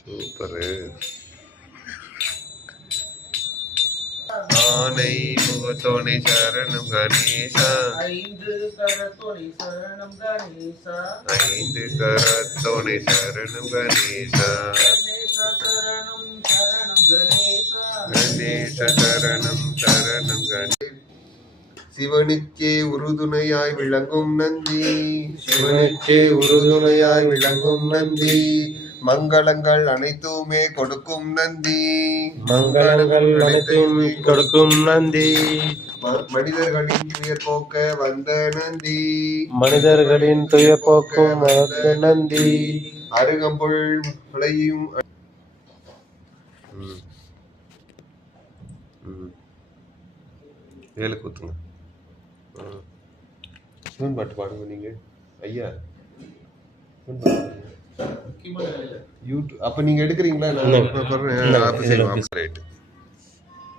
Super. ஆனை முகத்தோனை சரணம் கணேசா, ஐந்து கரத்தோனை சரணம் கணேசா, ஐந்து கரத்தோனை சரணம் கணேசா, சரணம் சரணம் கணேசா, கணேச சரணம் சரணம் கணேச. சிவனுக்கே உறுதுணையாய் விளங்கும் நந்தி, சிவனுக்கே உறுதுணையாய் விளங்கும் நந்தி, மங்களங்கள் அனைத்துமே கொடுக்கும் நந்தி, மங்களங்கள் அனைத்துமே கொடுக்கும் நந்தி, மனிதர்களின் துயர் போக்க வந்த நந்தி, மனிதர்களின் துயர் போக்கும் வந்த நந்தி, அருகம்புல் விளையும். ஏழு கூத்துங்க. சிவன் பாட்டு பாடுங்க நீங்க ஐயா. யூடியூப் அப்ப நீங்க எடுக்கிறீங்களா?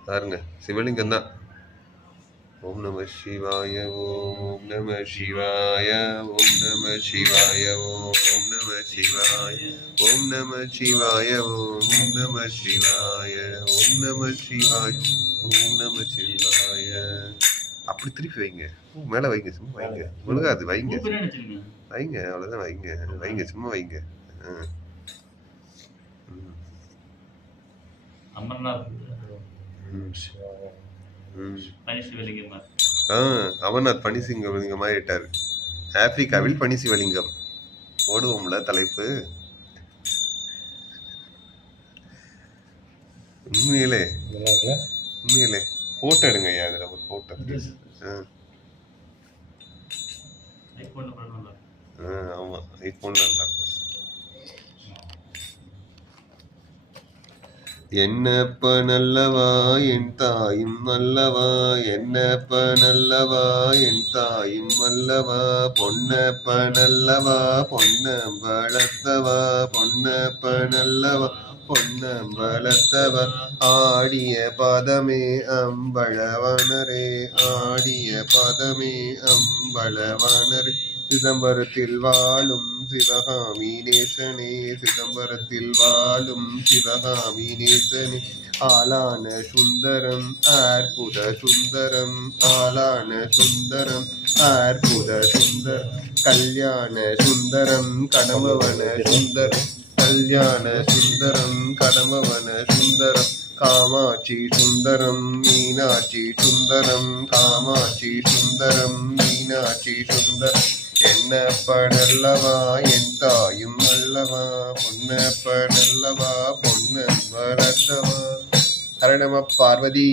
பாருங்க சிவலிங்கம் தான். ஓம் நம சிவாய ஓம் நம சிவாய ஓம் நம சிவாய ஓம் நம சிவாய ஓம் நம சிவாய ஓம் நம சிவாய ஓம் நம சிவாய ஓம் நம சிவாய. அப்படி திருப்பி வைங்க, மேல வைங்க, சும்மா வைங்க, முழுகாது, வைங்க வைங்க, அவ்வளவுதான், வைங்க வைங்க, சும்மா வைங்க. அமர்நாத் பனிசிவலிங்கம் ஆயிட்டாரு. ஆப்பிரிக்காவில் பனிசிவலிங்கம் போடுவோம்ல தலைப்பு. உண்மையிலே உண்மையிலே போட்டோ எடுங்க ஐயா, அதுல ஒரு போட்டோ. ஆமா, ஐபோன் நல்லா இருக்கும். என்னப்ப நல்லவா என் தாயும் நல்லவா, என்னப்ப நல்லவா என் தாயும் அல்லவா, பொன்னப்ப நல்லவா பொன்னம்பலத்தவா, பொன்னப்ப நல்லவா பொன்னம்பலத்தவ, ஆடிய பாதமே அம்பளவனரே, ஆடிய பாதமே அம்பளவனரே, சிதம்பரத்தில் வாழும் சிவகாமி நேசனே, சிதம்பரத்தில் வாழும் சிவகாமி நேசனே, ஆளான சுந்தரம் அற்புத சுந்தரம், ஆளான சுந்தரம் அற்புத சுந்தரம், கல்யாண சுந்தரம் கடம்பவன சுந்தரம், கல்யாண சுந்தரம் கடம்பவன சுந்தரம், காமாட்சி சுந்தரம் மீனாட்சி சுந்தரம், காமாட்சி சுந்தரம் மீனாட்சி சுந்தரம், என்னப்ப நல்லவா என் தாயும் அல்லவா, பொன்னப்ப நல்லவா பொன்னம்பலத்தவா. ஹர நம பார்வதி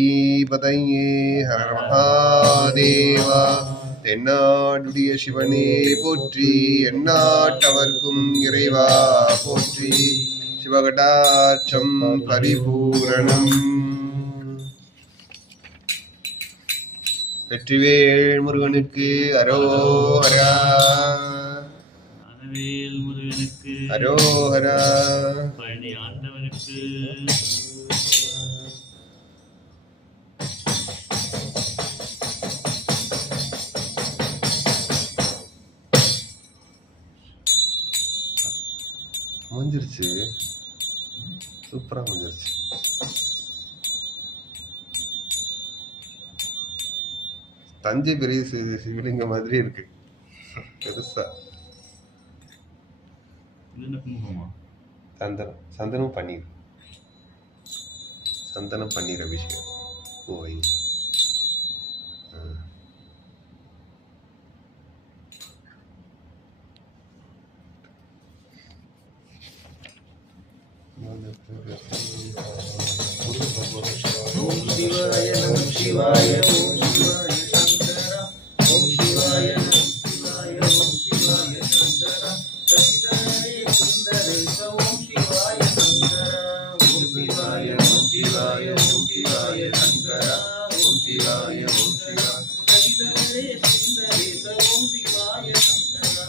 பதையே ஹர மகாதேவா. தென்னாடுடைய சிவனே போற்றி, எந்நாட்டவர்க்கும் இறைவா போற்றி, சிவகடாட்சம் பரிபூரணம். வெற்றிவேல் முருகனுக்கு அரோஹரா, முருகனுக்கு அரோஹரா, பழனி ஆண்டவனுக்கு. முடிஞ்சிருச்சு, சூப்பரா முடிஞ்சிருச்சு. தஞ்சை பெரிய சிவலிங்கம் மாதிரி இருக்கு பெருசா. சந்தனம், சந்தனம் பன்னீர், சந்தனம் பன்னீர் அபிஷேகம் பூவை. ஓம் சிவாய நம சிவாய ஓம் சிவாய சங்கரா, ஓம் சிவாய நம சிவாய ஓம் சிவாய சங்கரா, சசிதரே சுந்தரேச ஓம் சிவாய சங்கரா, ஓம் சிவாய ஓம் சிவாய ஓம் சிவாய சங்கரா, ஓம் சிவாய ஓம் சிவாய சசிதரே சுந்தரேச ஓம் சிவாய சங்கரா,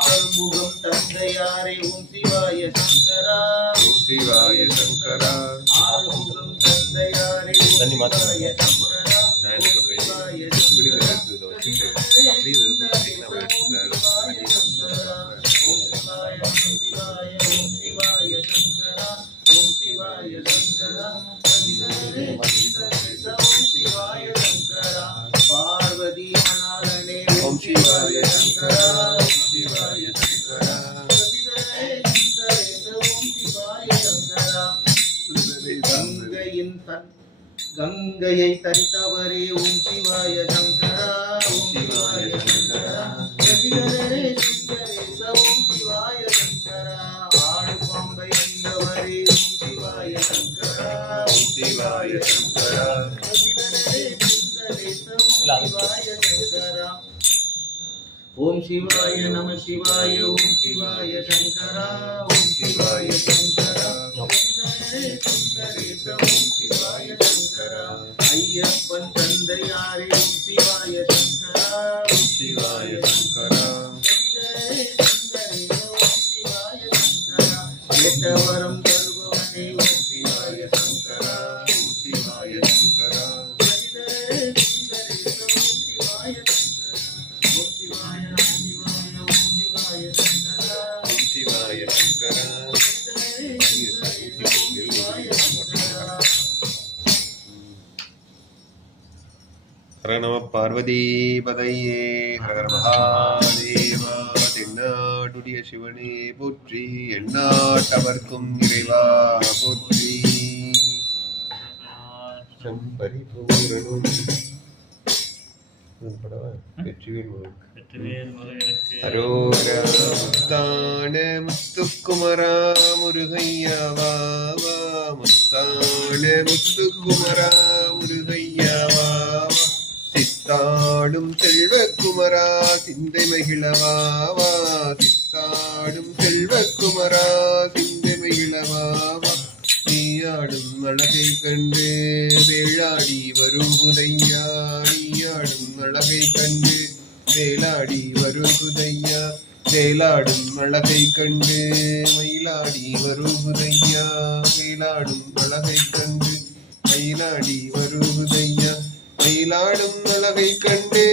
ஆறுமுகம் தந்தையாரே ஓம் சிவாய சங்கரா, ஓம் சிவாய சங்கரா, ஆறுமுகம் தந்தையாரே ஓம் சிவாய சங்கரா, ஓம் சிவாய கங்கையின் கங்கையை தரித்தவரே ஓம் சிவாய சங்கரா ஓம் சிவாய சங்கரா ரவிகரே சுந்தரேச ஓம் சிவாய சங்கரா ஆடு பாம்பை அந்தவரே ஓம் சிவாய சங்கரா ஓம் சிவாய சங்கரா ரவிகரே சுந்தரேச ஓம் சிவாய சங்கரா ஓம் சிவாய நம சிவாய ஓம் சிவாய சங்கரா ஓம் சிவாய சங்கரா சுந்தரேச ஓம் சிவாய சங்கரா ஐயப்பன் தந்தையாரே ஓம் சிவாய சங்கரா ஓம் சிவாய சங்கரா சுந்தரேச ஓம் சிவாய சங்கரா கேட்டவரம் தருபவனே ஓம் சிவாய சங்கரா ஓம் சிவாய சங்கரா சுந்தரேச ஓம் சிவாய சங்கரா ஓம் சிவாய ஹர நம பார்வதி பதையே ஹர மகாதேவா. தென்னாடுடைய சிவனே போற்றி, எந்நாட்டவர்க்கும் இறைவா போற்றி. பரிபூரணம் முத்தான முத்துக்குமரா முருகையாவா முத்தான முத்துக்குமரா முருகையாவா சித்தாடும் செல்வக்குமரா சிந்தை மகிழவாவா சித்தாடும் செல்வக்குமரா சிந்தை மகிழவாவா நீயாடும் அழகை கண்டு வேளாடி வருகுதையா நீயாடும் அழகை கண்டு வேளாடி வருகுதையா வேலாடும் அழகை கண்டு மயிலாடி வருகுதையா மயிலாடும் அழகை கண்டு மயிலாடி வருகுதையா மயிலாடும் அழகை கண்டு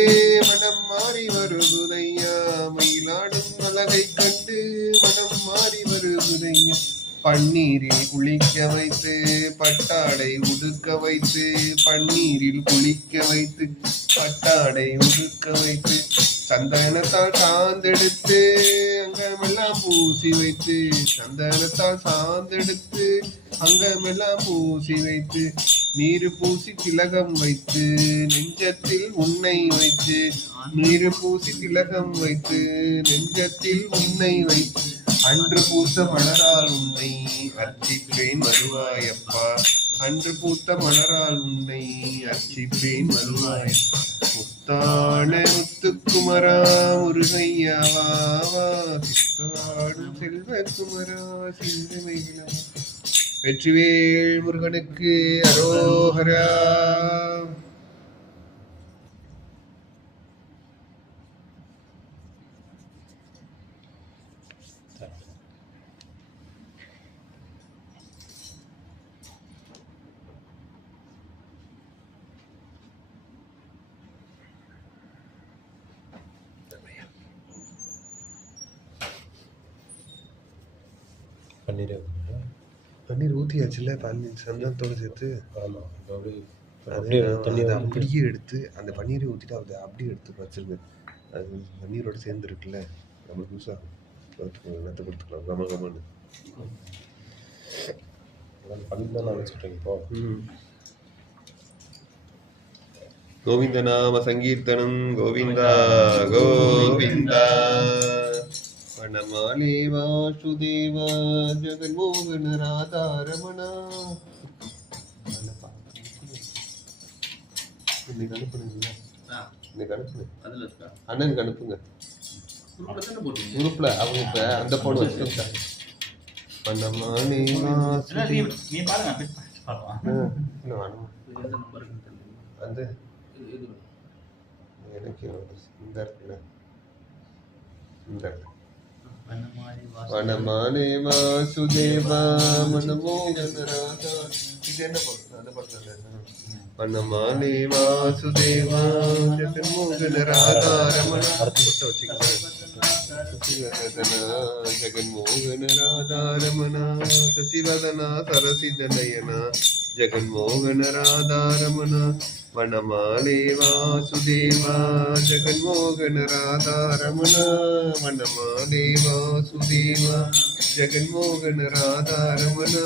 மனம் மாறி வருகுதையா மயிலாடும் அழகை கண்டு மனம் மாறி வருகுதையா பன்னீரில் குளிக்க வைத்து பட்டாடை உடுக்க வைத்து பன்னீரில் குளிக்க வைத்து பட்டாடை உடுக்க வைத்து சந்தனத்தால் சாந்தெடுத்து அங்கமெல்லாம் பூசி வைத்து சந்தனத்தால் சாந்தெடுத்து அங்கமெல்லாம் பூசி வைத்து நீரு பூசி திலகம் வைத்து நெஞ்சத்தில் உன்னை வைத்து நீரு பூசி திலகம் வைத்து நெஞ்சத்தில் உன்னை வைத்து அன்று பூத்த மலரால் உன்னை அர்ச்சிப்பேன் வருவாயப்பா அன்று பூத்த மலரால் உன்னை அர்ச்சிப்பேன் வருவாய் முத்தான முத்துக்குமரா முருகையாவா சித்தாடும் செல்வக்குமரா சிந்தமைகளா. வெற்றிவேல் முருகனுக்கு அரோகரா. பன்னீர் ஊற்றியாச்சுல்ல பன்னீர் சந்தனத்தோடு சேர்த்து. ஆமாம் அப்படியே எடுத்து அந்த பன்னீரை ஊற்றிட்டு அதை அப்படியே எடுத்து வச்சிருங்க. அது பன்னீரோட சேர்ந்து இருக்குல்ல நம்மளுக்கு புதுசாக நத்த கொடுத்துக்கலாம் கம கமன்னு பன்னீர் தான் நான் வச்சுட்டேன் இப்போ. கோவிந்த நாம சங்கீர்த்தனம் கோவிந்தா கோவிந்தா. வனமாலே வாசுதேவா ஜெகன்மோகன ராதாரமணா. இன்னைக்கு அனுப்புனீங்களா? இன்னைக்கு அனுப்புங்க அண்ணனுக்கு அனுப்புங்க குரூப்ல அவங்க இப்ப அந்த போன் வச்சுருக்கா. வனமாலே அந்த எனக்கு இந்த இருக்குல்ல இந்த வனமாலே வாசுதேவா மனமோகன ராதா. இது என்ன படம்? அந்த படத்துல வனமாலே வாசுதேவா ஜெகன்மோகன ராதா ரமணா வச்சுக்கிறேன். ஜெகன்மோகன ராதா ரமணா சசிவதனா சரசிதனயனா ஜெகன்மோகன ராதா ரமணா. வனமாலே வாசுதேவா ஜெகன்மோகன ராதா ரமணா. வனமாலே வாசுதேவா ஜெகன்மோகன ராதா ரமணா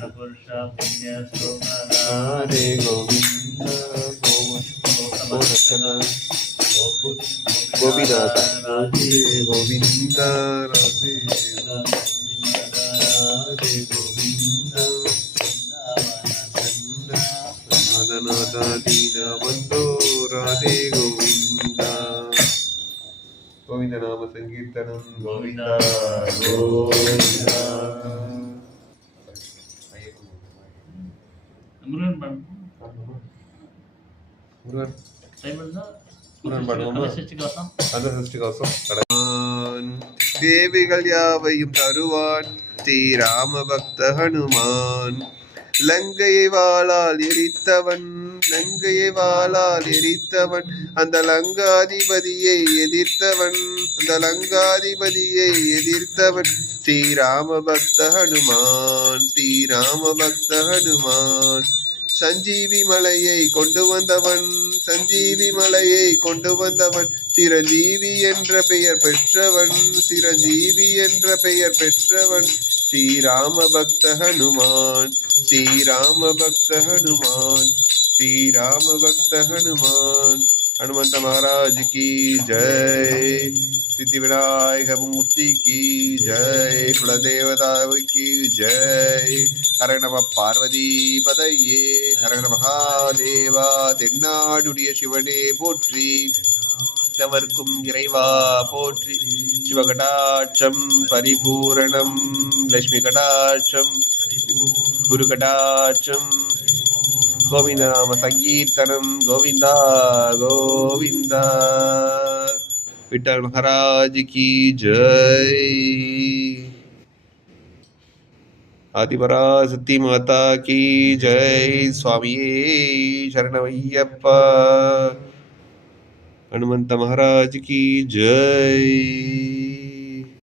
पुरुषा पुण्य श्लोका राधे गोविंद गोरक्षण गोपीनाथ राधे गोविंद राधे राधे गोविंद नाथ दीन बंधो राधे गोविंद गोविंद नाम संकीर्तनम गोविंद गोविंद முருகன் பாடு முருகன் டைம் இருந்தா முருகன் பாடுவோமா? சிச்சுக்காசம் அந்த சிருஷ்டிகாசம் தேவிகள் யாவையும் தருவான் ஸ்ரீராம பக்த ஹனுமான் லங்கையை வாளால் எரித்தவன் அந்த லங்காதிபதியை எதிர்த்தவன் ஸ்ரீராம பக்த ஹனுமான் சஞ்சீவி மலையை கொண்டு வந்தவன் சிரஞ்சீவி என்ற பெயர் பெற்றவன் ஸ்ரீராம பக்த ஹனுமான் हनुमंत महाराज की जय सिद्धि विनायक मूर्ति की जय कुलदेवता की जय हर नम पार्वती पदये हर महादेवा தென்னாடுடைய சிவனே போற்றி தவர்க்கும் இறைவா போற்றி சிவகடாட்சம் பரிபூரணம் லட்சுமி கடாட்சம் குரு கடாட்சம் गोविंद नाम संकीर्तनम गोविंदा गोविंदा विठल महाराज की जय आदिपराशक्ति माता की जय स्वामी शरणमय्यप्पा हनुमंत महाराज की जय।